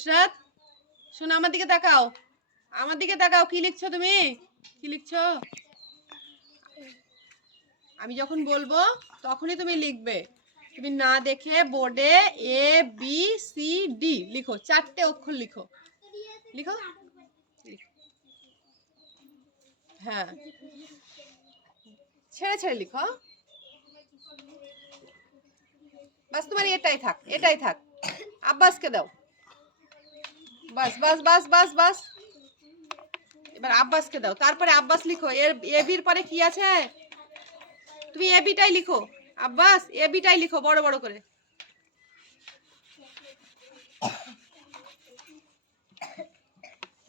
নুসরাত, শোনো আমার দিকে তাকাও। আমার দিকে তাকাও, কি লিখছো তুমি? কি লিখছো? আমি যখন বলব, তখনই তুমি লিখবে। তুমি না দেখে বোর্ডে এ বি সি ডি লিখো। চারটে অক্ষর লিখো? লিখো। হ্যাঁ। ছেড়ে ছেড়ে লিখো। বাস তোমার এটাই থাক এটাই থাক। আব্বাসকে দাও। বাস বাস বাস বাস বাস। এবার আব্বাসকে দাও। তারপরে আব্বাস লিখো। এর এবির পরে কি আছে? তুমি এবিটাই লিখো। আব্বাস এবিটাই লিখো বড় বড় করে।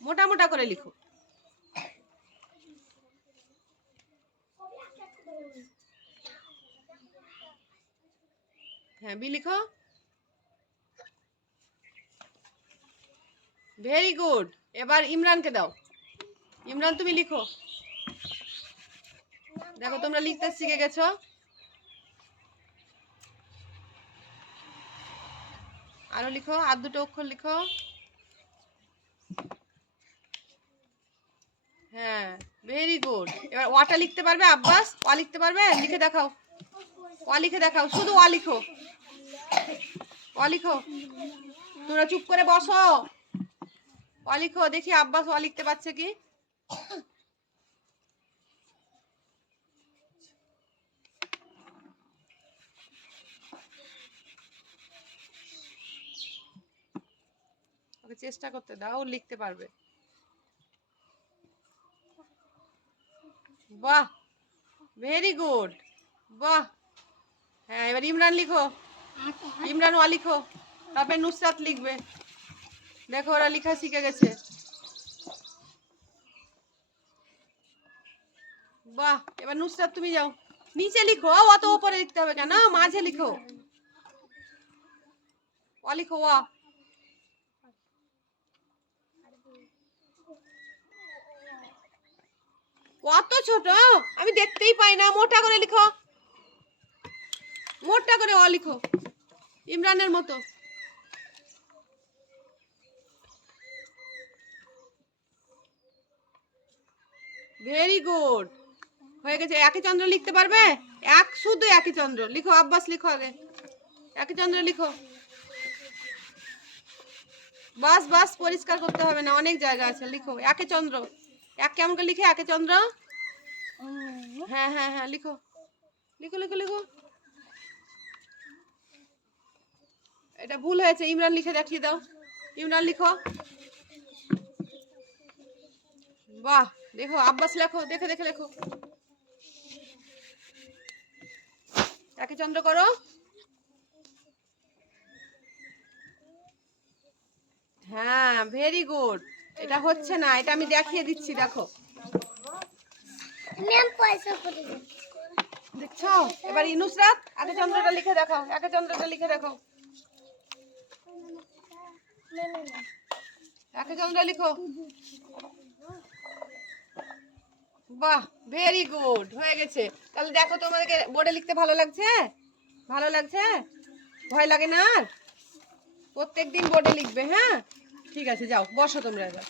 মোটা মোটা করে লিখো। হ্যাঁ বি লিখো। ভেরি গুড এবার ইমরানকে দাও। ইমরান, তুমি লিখো। দেখো, তোমরা লিখতে শিখে গেছো। আরও লিখো, আর দুটো অক্ষর লিখো। হ্যাঁ ভেরি গুড এবার ওয়াটা লিখতে পারবে, আব্বাস? ওয়া লিখতে পারবে? লিখে দেখাও। ওয়া লিখে দেখাও, শুধু ওয়া লিখো। ওয়া লিখো। তোমরা চুপ করে বসো। ওয়া লিখো দেখি আব্বাস ওয়া লিখতে পারছে কি? ওকে চেষ্টা করতে দাও ও লিখতে পারবে। বাহ ভেরি গুড বাহ। হ্যাঁ এবার ইমরান লিখো। ইমরান ওয়া লিখো তারপরে নুসরাত লিখবে। দেখো, ওরা লিখা শিখে গেছে। বাহ, এবার নুসরাত, তুমি যাও। নিচে লিখো অত উপরে লিখতে হবে কেন? মাঝে লিখো। ওয়া লিখো ওয়া কত ছোট? আমি দেখতেই পাই না। মোটা করে লিখো। মোটা করে অ লিখো। ইমরানের মতো। ভেরি গুড হয়ে গেছে। একই চন্দ্র লিখতে পারবে? এক, শুধু একই চন্দ্র। লিখো, আব্বাস, লিখো আগে। একই চন্দ্র লিখো। বাস বাস, পরিষ্কার করতে হবে না, অনেক জায়গা আছে, লিখো। একে চন্দ্র। এক কেমন করে লিখে একে চন্দ্র? হ্যাঁ হ্যাঁ হ্যাঁ লিখো। লিখো লিখো লিখো। এটা ভুল হয়েছে, ইমরান লিখে দেখিয়ে দাও। ইমরান লিখো। বাহ! দেখো আব্বাস লেখো দেখে দেখে লেখো। একে চন্দ্র করো। হ্যাঁ ভেরি গুড এটা হচ্ছে না এটা আমি দেখিয়ে দিচ্ছি দেখো। দেখছ? এবার ইনুসরাত একে চন্দ্রটা লিখে দেখাও একে চন্দ্রটা লিখে দেখাও। একে চন্দ্র লিখো। বাহ ভেরি গুড হয়ে গেছে। তাহলে দেখো তোমাদেরকে বোর্ডে লিখতে ভালো লাগছে? ভালো লাগছে? ভয় লাগে না আর? প্রত্যেক দিন বোর্ডে লিখবে হ্যাঁ? ঠিক আছে, যাও, বসো তোমরা এবার।